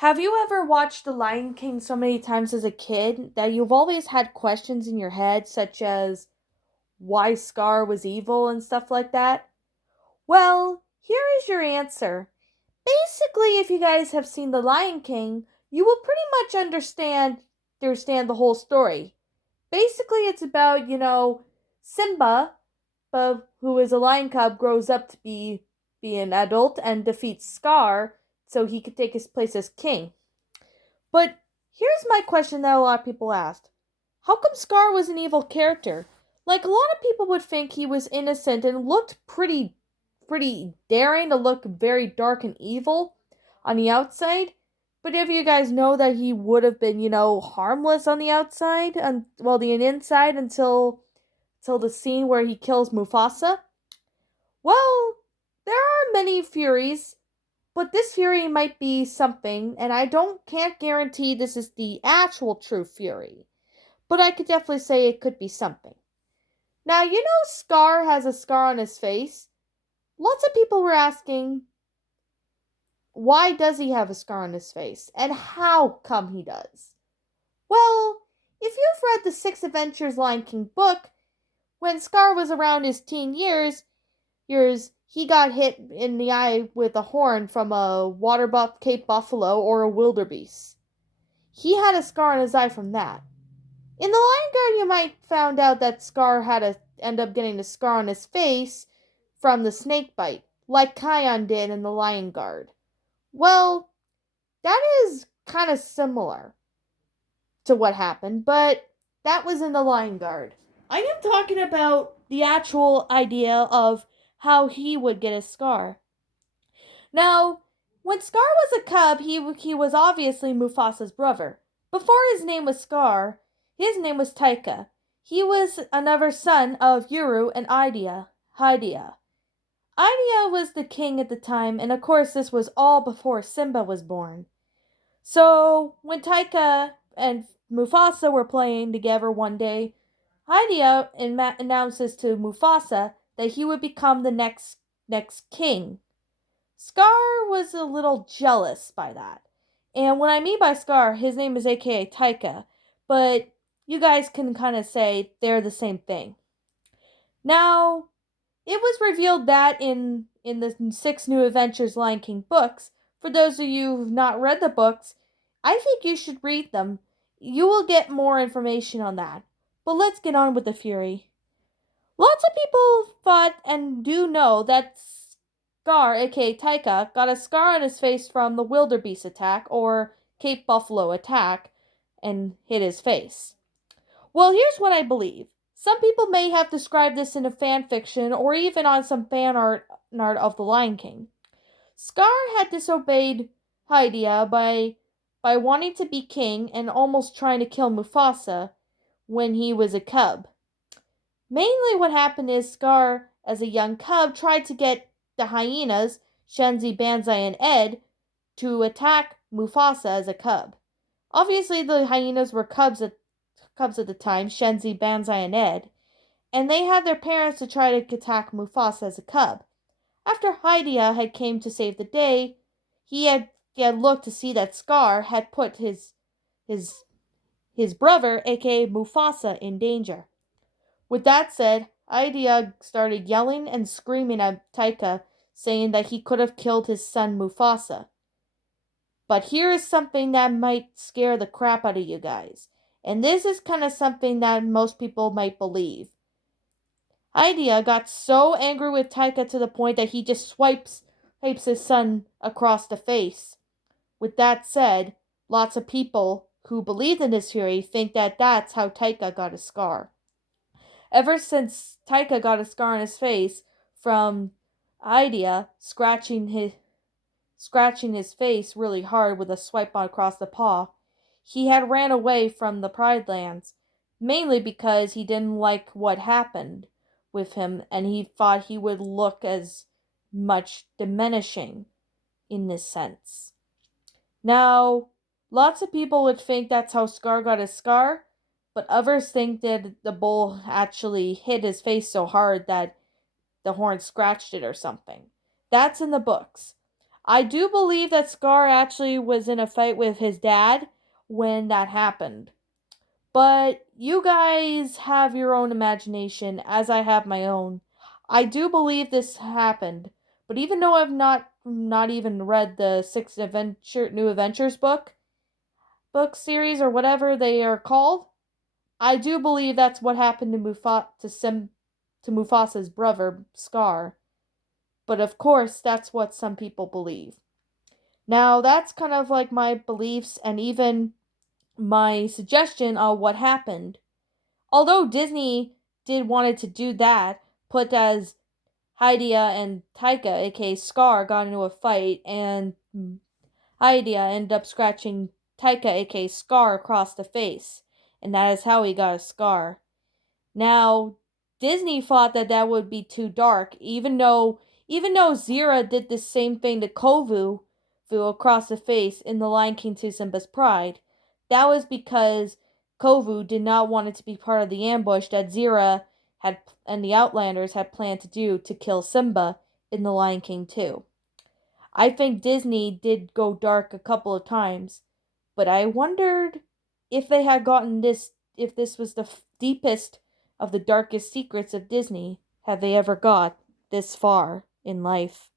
Have you ever watched The Lion King so many times as a kid that you've always had questions in your head, such as why Scar was evil and stuff like that? Well, here is your answer. Basically, if you guys have seen The Lion King, you will pretty much understand the whole story. Basically, it's about, Simba, who is a lion cub, grows up to be an adult and defeats Scar so he could take his place as king. But here's my question that a lot of people asked. How come Scar was an evil character? Like a lot of people would think he was innocent and looked pretty daring to look very dark and evil on the outside. But if you guys know that he would have been, harmless on the outside and well the inside until the scene where he kills Mufasa? Well, there are many theories, but this Fury might be something, and I don't can't guarantee this is the actual true Fury. But I could definitely say it could be something. Now, Scar has a scar on his face. Lots of people were asking, why does he have a scar on his face? And how come he does? Well, if you've read the Six Adventures Lion King book, when Scar was around his teen years, he got hit in the eye with a horn from a Cape buffalo or a wildebeest. He had a scar on his eye from that. In the Lion Guard, you might found out that Scar had to end up getting a scar on his face from the snake bite, like Kion did in the Lion Guard. Well, that is kind of similar to what happened, but that was in the Lion Guard. I am talking about the actual idea of how he would get a scar. Now, when Scar was a cub, he was obviously Mufasa's brother. Before his name was Scar, his name was Taka. He was another son of Yuru and Hydia. Hydia was the king at the time, and of course this was all before Simba was born. So, when Taika and Mufasa were playing together one day, Hydia announces to Mufasa that he would become the next king. Scar was a little jealous by that. And what I mean by Scar, his name is aka Taika, but you guys can kind of say they're the same thing. Now, it was revealed that in the six New Adventures Lion King books, for those of you who've not read the books, I think you should read them. You will get more information on that. But let's get on with the Fury. Lots of people thought and do know that Scar, aka Taika, got a scar on his face from the wildebeest attack or Cape Buffalo attack and hit his face. Well, here's what I believe. Some people may have described this in a fan fiction or even on some fan art of The Lion King. Scar had disobeyed Hydia by wanting to be king and almost trying to kill Mufasa when he was a cub. Mainly what happened is Scar, as a young cub, tried to get the hyenas, Shenzi, Banzai, and Ed, to attack Mufasa as a cub. Obviously, the hyenas were cubs at the time, Shenzi, Banzai, and Ed, and they had their parents to try to attack Mufasa as a cub. After Hydia had came to save the day, he had looked to see that Scar had put his his brother, aka Mufasa, in danger. With that said, Hydia started yelling and screaming at Taika, saying that he could have killed his son Mufasa. But here is something that might scare the crap out of you guys. And this is kind of something that most people might believe. Hydia got so angry with Taika to the point that he just swipes his son across the face. With that said, lots of people who believe in this theory think that that's how Taika got a scar. Ever since Taika got a scar on his face from Hydia scratching his face really hard with a swipe across the paw, he had ran away from the Pride Lands, mainly because he didn't like what happened with him and he thought he would look as much diminishing in this sense. Now, lots of people would think that's how Scar got his scar, but others think that the bull actually hit his face so hard that the horn scratched it or something. That's in the books. I do believe that Scar actually was in a fight with his dad when that happened. But you guys have your own imagination, as I have my own. I do believe this happened, but even though I've not even read the sixth adventure new adventures book series or whatever they are called, I do believe that's what happened to Mufasa's brother Scar. But of course, that's what some people believe. Now, that's kind of like my beliefs and even my suggestion on what happened. Although Disney did wanted to do that, put as Hydia and Taika, aka Scar, got into a fight, and Hydia ended up scratching Taika, aka Scar, across the face, and that is how he got a scar. Now, Disney thought that that would be too dark, even though Zira did the same thing to Kovu, flew across the face in The Lion King 2 Simba's Pride. That was because Kovu did not want it to be part of the ambush that Zira had and the Outlanders had planned to do to kill Simba in The Lion King 2. I think Disney did go dark a couple of times, but I wondered if they had gotten this, if this was the deepest of the darkest secrets of Disney, have they ever got this far in life?